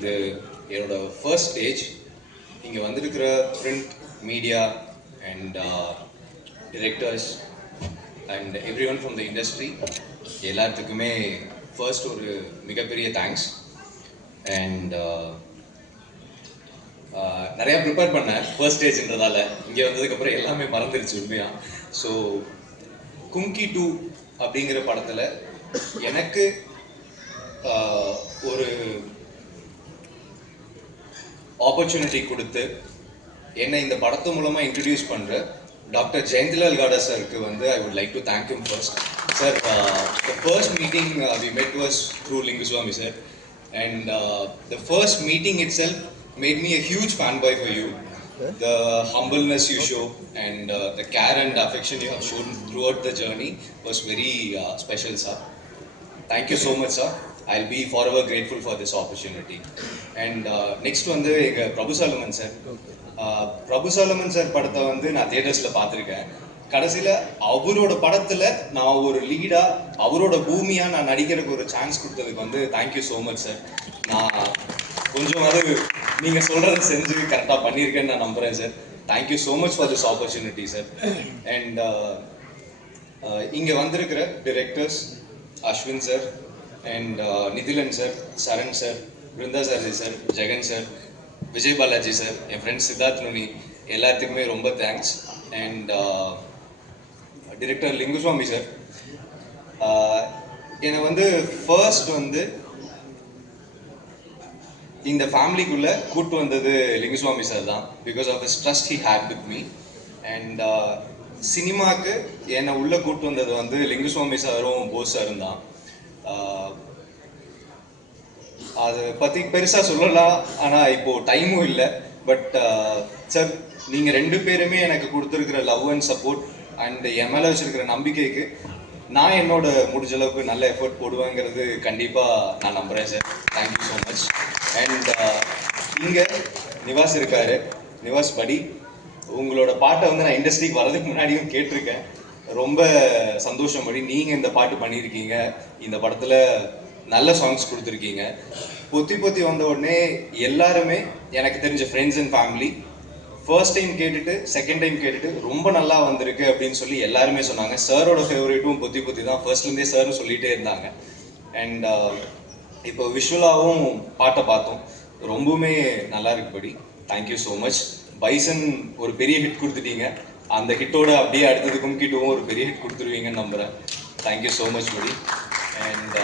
இது என்னோட first stage இங்கே வந்திருக்கிற print media and directors and every one from the industry எல்லாத்துக்குமே ஃபர்ஸ்ட் ஒரு மிகப்பெரிய தேங்க்ஸ் அண்ட் நிறையா ப்ரிப்பேர் பண்ணேன் ஃபர்ஸ்ட் ஸ்டேஜ்ன்றதால இங்கே வந்ததுக்கப்புறம் எல்லாமே மறந்துருச்சு உண்மையாக ஸோ கும்கி டூ அப்படிங்கிற படத்தில் எனக்கு uh, ஒரு ஆப்பர்ச்சுனிட்டி கொடுத்து என்னை இந்த படத்து மூலமாக இன்ட்ரடியூஸ் பண்ணுற டாக்டர் ஜெயந்திலால் காடா சருக்கு வந்து I would like to thank you first sir the first meeting we met was through Lingusamy sir and the first meeting itself made me a huge fanboy for you. The humbleness you show and uh, the care and affection you have shown throughout the journey was very uh, special sir. Thank you so much sir. I'll be forever grateful for this opportunity. And uh, next வந்து எங்க Prabhu Solomon sir Prabhu Solomon sir படத்தை வந்து நான் தியேட்டர்ஸ்ல பார்த்துருக்கேன். கடைசியில அவரோட படத்துல நான் ஒரு லீடா அவரோட பூமியா நான் நடிக்கிறதுக்கு ஒரு சான்ஸ் கொடுத்ததுக்கு வந்து தேங்க்யூ ஸோ மச் சார் நான் கொஞ்சம் அது நீங்க சொல்றதை செஞ்சு கரெக்டா பண்ணியிருக்கேன்னு நான் நம்புறேன் sir thank you so much for this opportunity sir and இங்க வந்திருக்கிற directors Ashwin sir and Nithilan sir Saran sir Brinda sir sir Jagan sir Vijay Balaji sir N friend Siddharth நுனி எல்லாத்துக்குமே ரொம்ப thanks and director Lingusamy sir என்னை வந்து first வந்து இந்த ஃபேமிலிக்குள்ளே கூட்டு வந்தது லிங்குசுவாமி சார் தான். Because of his trust he had with me and சினிமாக்கு என்னை உள்ள கூட்டு வந்தது வந்து லிங்குசுவாமி சாரும் போஸ் சாரும் தான். அது அதை பற்றி பெருசாக சொல்லலாம் ஆனால் இப்போது டைமும் இல்லை. பட் சார் நீங்கள் ரெண்டு பேருமே எனக்கு கொடுத்துருக்கிற லவ் அண்ட் சப்போர்ட் அண்ட் என் மேலே வச்சுருக்கிற நம்பிக்கைக்கு நான் என்னோட முடிஞ்ச அளவுக்கு நல்ல எஃபர்ட் போடுவேங்கிறது கண்டிப்பாக நான் நம்புகிறேன் sir thank you so much and இங்கே நிவாஸ் இருக்காரு. நிவாஸ் படி. உங்களோட பாட்டை வந்து நான் இண்டஸ்ட்ரிக்கு வர்றதுக்கு முன்னாடியும் கேட்டிருக்கேன். ரொம்ப சந்தோஷம் படி நீங்கள் இந்த பாட்டு பண்ணியிருக்கீங்க. இந்த படத்தில் நல்ல சாங்ஸ் கொடுத்துருக்கீங்க. பொத்தி பொத்தி வந்த உடனே எல்லாருமே எனக்கு தெரிஞ்ச friends and family first time கேட்டுட்டு செகண்ட் டைம் கேட்டுட்டு ரொம்ப நல்லா வந்திருக்கு அப்படின்னு சொல்லி எல்லாருமே சொன்னாங்க. சாரோட ஃபேவரேட்டும் பொத்தி பொத்தி தான். ஃபர்ஸ்ட்லேருந்தே சாரும் சொல்லிகிட்டே இருந்தாங்க. அண்ட் uh, இப்போ விஷுவலாகவும் பாட்டை பார்த்தோம். ரொம்பவுமே நல்லா இருக்குபடி thank you so much Bison ஒரு பெரிய ஹிட் கொடுத்துட்டீங்க. அந்த ஹிட்டோட அப்படியே அடுத்தது கும்கிட்டுவும் ஒரு பெரிய ஹிட் கொடுத்துருவீங்கன்னு நம்புகிறேன் தேங்க்யூ ஸோ மச் படி அண்ட்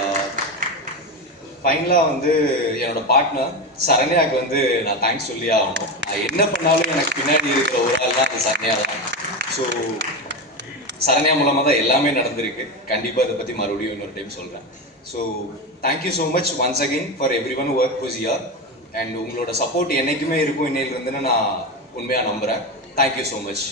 ஃபைனலாக வந்து என்னோட பார்ட்னர் சரண்யாவுக்கு வந்து நான் தேங்க்ஸ் சொல்லி ஆகணும். நான் என்ன பண்ணாலும் எனக்கு பின்னாடி இருக்கிற ஒரு ஆள் தான் அந்த சரண்யா தான். ஸோ சரண்யா மூலமாக தான் எல்லாமே நடந்திருக்கு. கண்டிப்பாக இதை பற்றி மறுபடியும் இன்னொரு டைம் சொல்கிறேன் so thank you so much once again for every one work who's here and உங்களோட சப்போர்ட் என்றைக்குமே இருக்கும். இன்னையிலிருந்துன்னு நான் உண்மையாக நம்புகிறேன் தேங்க்யூ ஸோ மச்